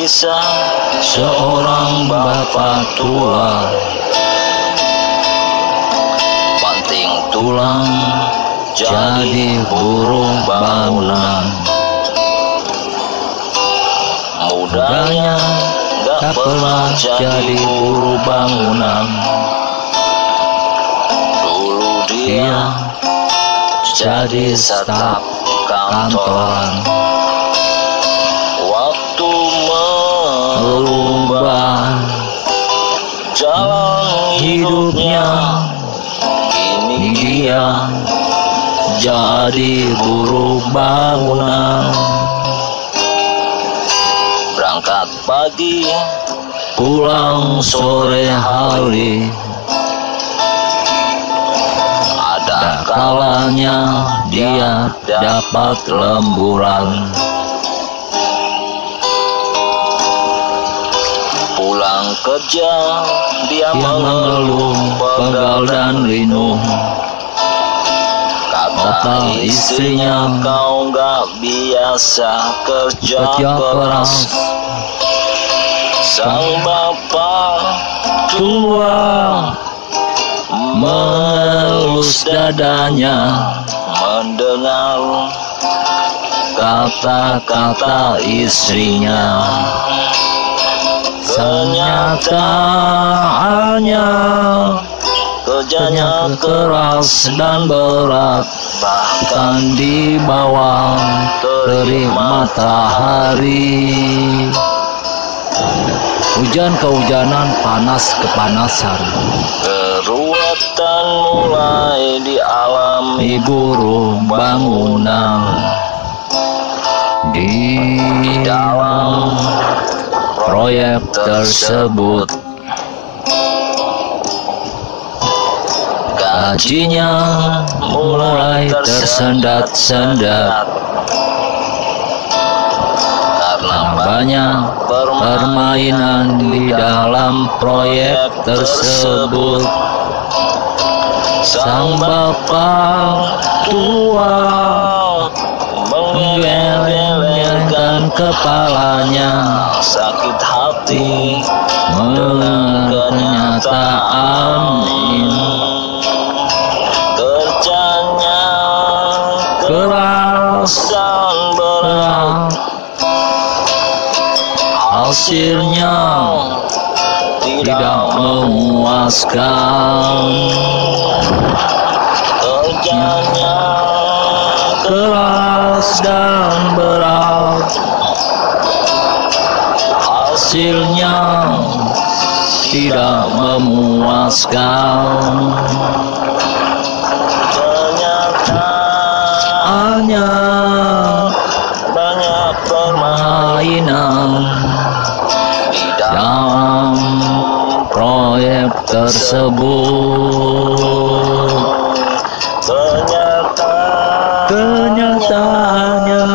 Kisah seorang bapak tua banting tulang jadi buruh bangunan. Mudanya gak pernah jadi buruh bangunan. Dulu dia jadi staf kantoran. Waktu merubah jalan hidupnya, kini dia jadi buruh bangunan. Berangkat pagi, pulang sore hari. Ada kalanya dia dapat lemburan. Pulang kerja, dia mengeluh pegal dan linu. Kata istrinya, kau gak biasa kerja keras. Sang bapak tua mengelus dadanya mendengar kata-kata istrinya. Kenyataannya kerjanya keras dan berat, bahkan di bawah terik matahari. Hujan kehujanan, panas kepanasan. Keruwetan mulai dialami buruh bangunan. Di dalam proyek tersebut gajinya mulai tersendat-sendat karena banyak permainan di dalam proyek tersebut. Sang bapak tua menggeleng-gelengkan kepalanya, sakit hati dengan kenyataan ini. Kerjanya keras dan berat, hasilnya tidak memuaskan. Kerjanya keras dan berat, hasilnya tidak memuaskan. Kenyataannya banyak permainan di dalam proyek tersebut. Kenyataannya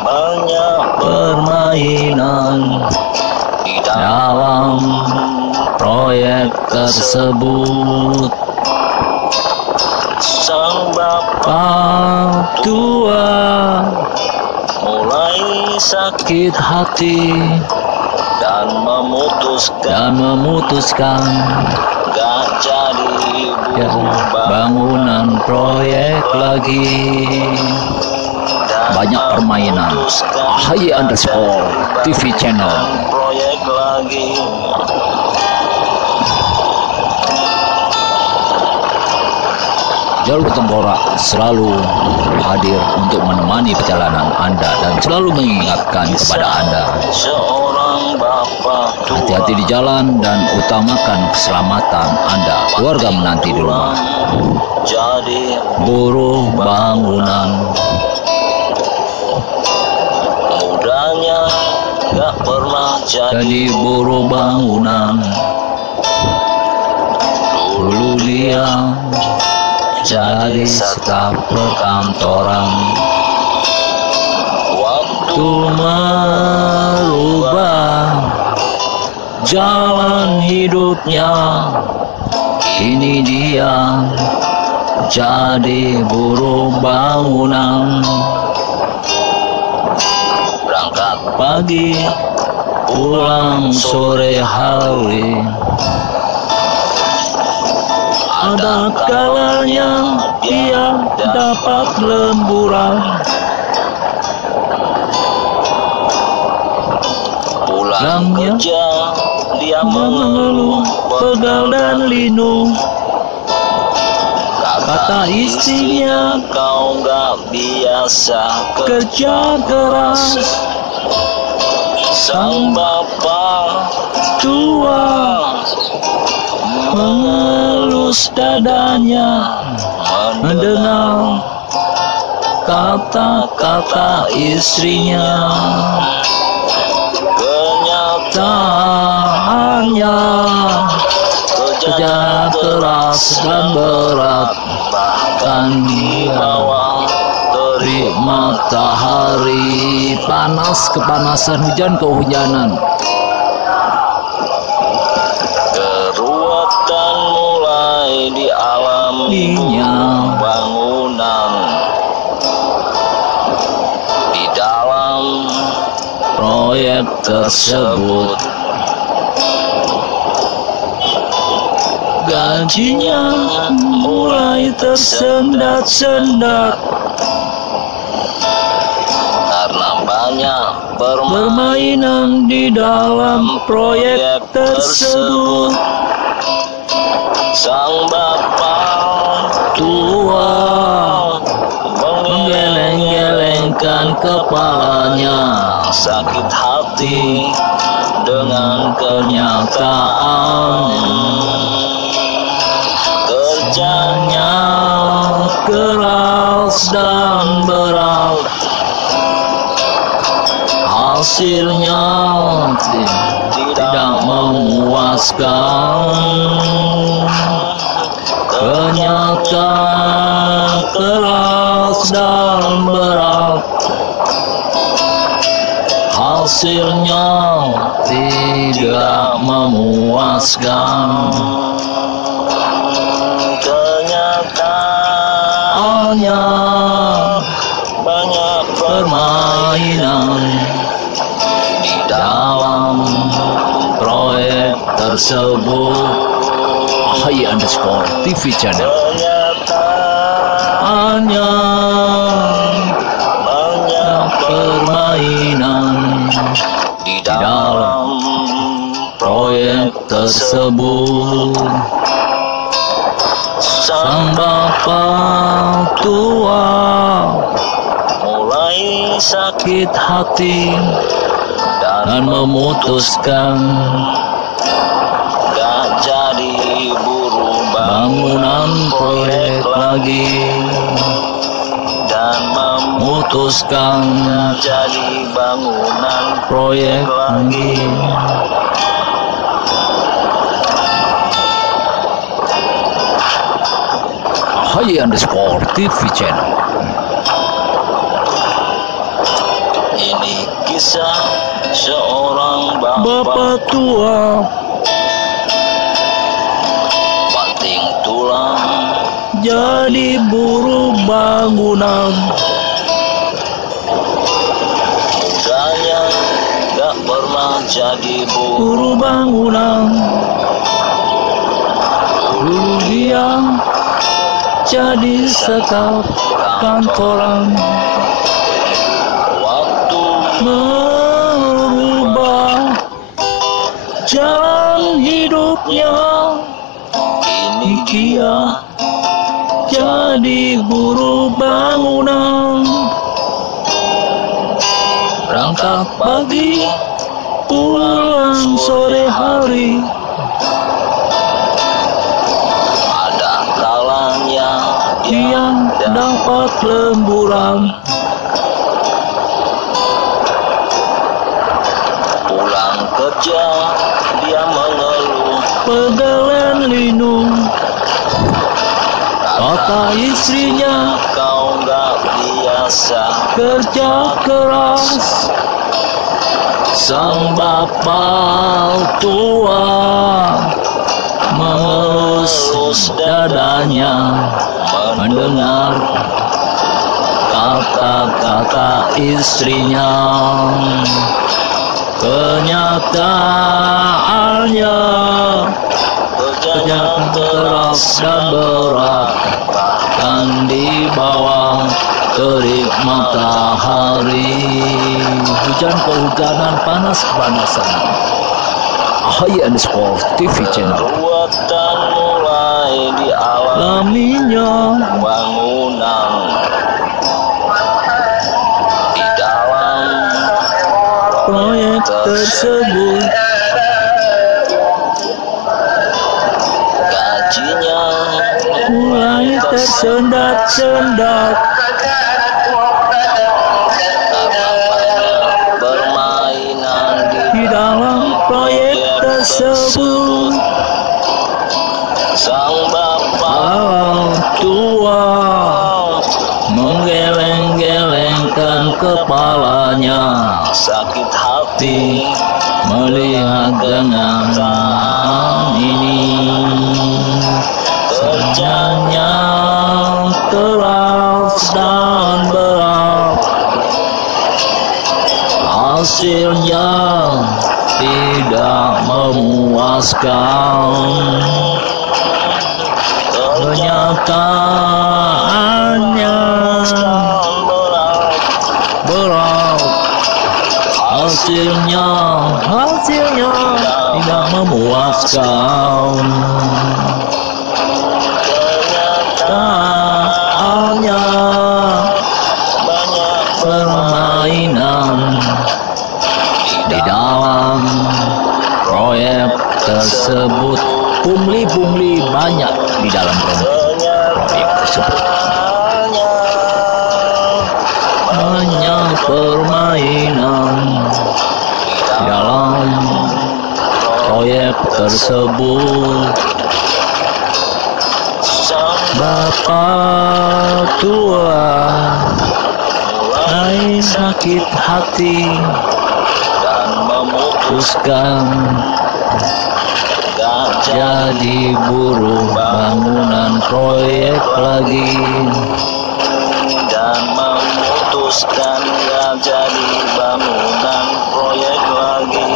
banyak permainan di dalam proyek tersebut. Sang bapak tua mulai sakit hati dan memutuskan gak jadi buruh bangunan proyek lagi. Banyak permainan. AHY_TV channel. Proyek lagi. Jalur Tengkorak selalu hadir untuk menemani perjalanan Anda dan selalu mengingatkan kepada Anda. Hati-hati di jalan dan utamakan keselamatan Anda, keluarga menanti di rumah. Buruh bangunan, mudanya gak pernah jadi buruh bangunan. Dulu dia jadi staf perkantoran. Waktu merubah jalan hidupnya, kini dia jadi buruh bangunan. berangkat pagi, pulang sore hari. Ada kalanya dia dapat lemburan, pulang kerja dia mengeluh pegal dan linu. Kata istrinya, kau gak biasa kerja keras. Sang bapak tua mengelus dadanya mendengar kata-kata istrinya. Kenyataannya kerja keras dan berat, bahkan di bawah terik matahari, panas kepanasan, hujan kehujanan. Keruwetan mulai dialaminya bangunan di dalam proyek tersebut. Gajinya mulai tersendat-sendat karena banyak permainan di dalam proyek tersebut. Sang bapak tua menggeleng-gelengkan kepalanya, sakit hati dengan kenyataan. Kerjanya keras dan berat, hasilnya tidak memuaskan. Kenyataan keras dan berat, hasilnya tidak memuaskan. Kenyataannya banyak permainan di dalam proyek tersebut. Hi_TV channel. Kenyataannya banyak permainan di dalam proyek tersebut. Sang bapak tua mulai sakit hati dan memutuskan gak jadi buruh bangunan proyek lagi, dan memutuskan gak jadi bangunan proyek lagi. Hi_TV channel. Ini kisah seorang bapak tua banting tulang jadi buruh bangunan. Mudanya gak pernah jadi buruh bangunan. Dulu dia jadi staf kantoran. Waktu merubah jalan hidupnya, kini dia jadi buruh bangunan. Berangkat pagi, pulang sore hari. Dia dapat lemburan, pulang kerja dia mengeluh pegal dan linu. Kata istrinya, kau gak biasa kerja keras. Sang bapak tua mengelus dadanya mendengar kata-kata istrinya. Kenyataannya kerja keras dan berat, bahkan di bawah terik matahari. Hujan kehujanan, panas kepanasan. Ahaya and Sport TV channel. Ruatan mulai Laminya bangunan di dalam proyek tersebut, gajinya mulai tersendat-sendat. bermainan Di dalam proyek tersebut, sang bapak orang tua menggeleng-gelengkan kepalanya, sakit hati melihat dengan ini. Kerjanya keras dan berat, hasilnya tidak memuaskan. Kenyataannya berat, hasilnya tidak memuaskan. Kenyataannya banyak permainan di dalam proyek tersebut. Pungli-pungli banyak di dalam proyek tersebut. Banyak permainan di dalam proyek tersebut. Bapak tua mulai sakit hati dan memutuskan jadi buruh bangunan proyek lagi, dan memutuskan gak jadi bangunan proyek lagi.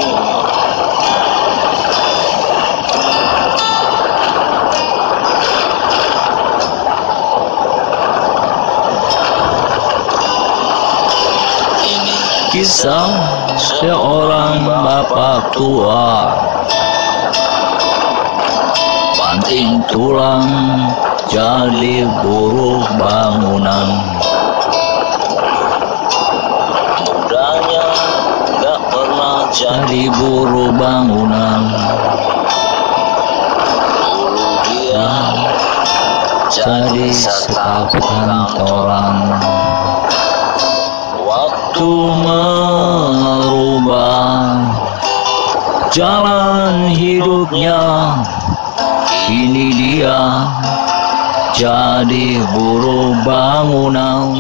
Ini kisah seorang bapak tua banting tulang jadi buruh bangunan. mudanya gak pernah Jadi buruh bangunan, dulu dia jadi staf kantoran. waktu Merubah jalan hidupnya, kini dia jadi buruh bangunan.